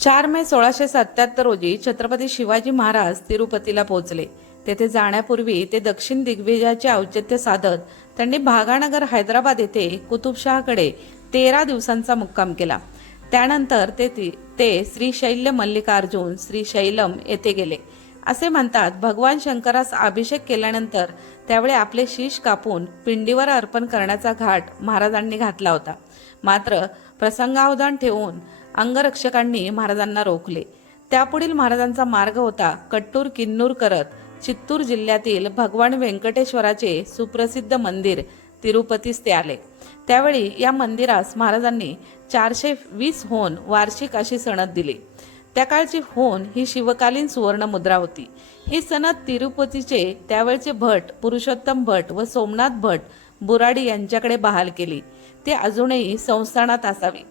चार मे सोळाशे सत्याहत्तर रोजी छत्रपती शिवाजी महाराज तिरुपतीला पोहोचले. तेथे जाण्यापूर्वी ते दक्षिण दिग्विजयाचे औचित्य साधत त्यांनी भागानगर हैदराबाद येथे कुतुबशहाकडे तेरा दिवसांचा मुक्काम केला. त्यानंतर ते ते श्रीशैल्य मल्लिकार्जुन श्रीशैलम येथे गेले. असे म्हणतात भगवान शंकरास अभिषेक केल्यानंतर त्यावेळी आपले शीश कापून पिंडीवर अर्पण करण्याचा घाट महाराजांनी घातला होता. मात्र प्रसंगावधान ठेवून अंगरक्षकांनी महाराजांना रोखले. त्यापुढील महाराजांचा मार्ग होता कट्टूर किन्नूर करत चित्तूर जिल्ह्यातील भगवान व्यंकटेश्वराचे सुप्रसिद्ध मंदिर तिरुपतीस ते आले. त्यावेळी या मंदिरास महाराजांनी चारशे वीस होन वार्षिक अशी सणद दिली. त्या काळची होन ही शिवकालीन सुवर्ण मुद्रा होती. ही सनद तिरुपतीचे त्यावेळचे भट पुरुषोत्तम भट व सोमनाथ भट बुराडी यांच्याकडे बहाल केली. ते अजूनही संस्थानात असावी.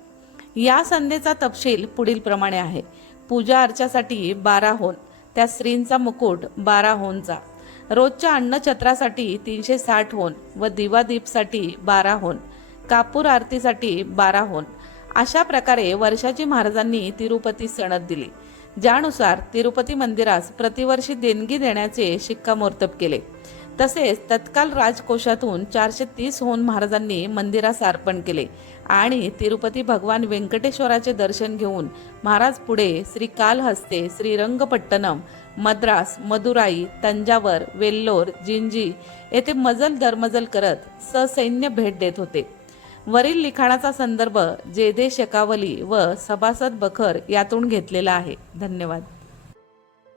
या संधेचा तपशील पुढील प्रमाणे आहे. पूजा अर्चासाठी बारा होन त्या स्त्रींचा मुकुट बारा होनचा रोजच्या अन्नछत्रासाठी तीनशे साठ होन व दिवादीपसाठी बारा होन कापूर आरतीसाठी बारा होन अशा प्रकारे वर्षाची महाराजांनी तिरुपती सणद दिली. ज्यानुसार तिरुपती मंदिरास प्रतिवर्षी देणगी देण्याचे शिक्कामोर्तब केले. तसेच तत्काल राजकोषातून चारशे तीस होऊन महाराजांनी मंदिरास अर्पण केले आणि तिरुपती भगवान व्यंकटेश्वराचे दर्शन घेऊन महाराज पुढे श्री कालहस्ते श्रीरंगपट्टणम मद्रास मदुराई तंजावर वेल्लोर जिंजी येथे मजल दरमजल करत ससैन्य भेट देत होते. वरील लिखाणाचा संदर्भ जेदे शकावली व सभासद बखर यातून घेतलेला आहे. धन्यवाद.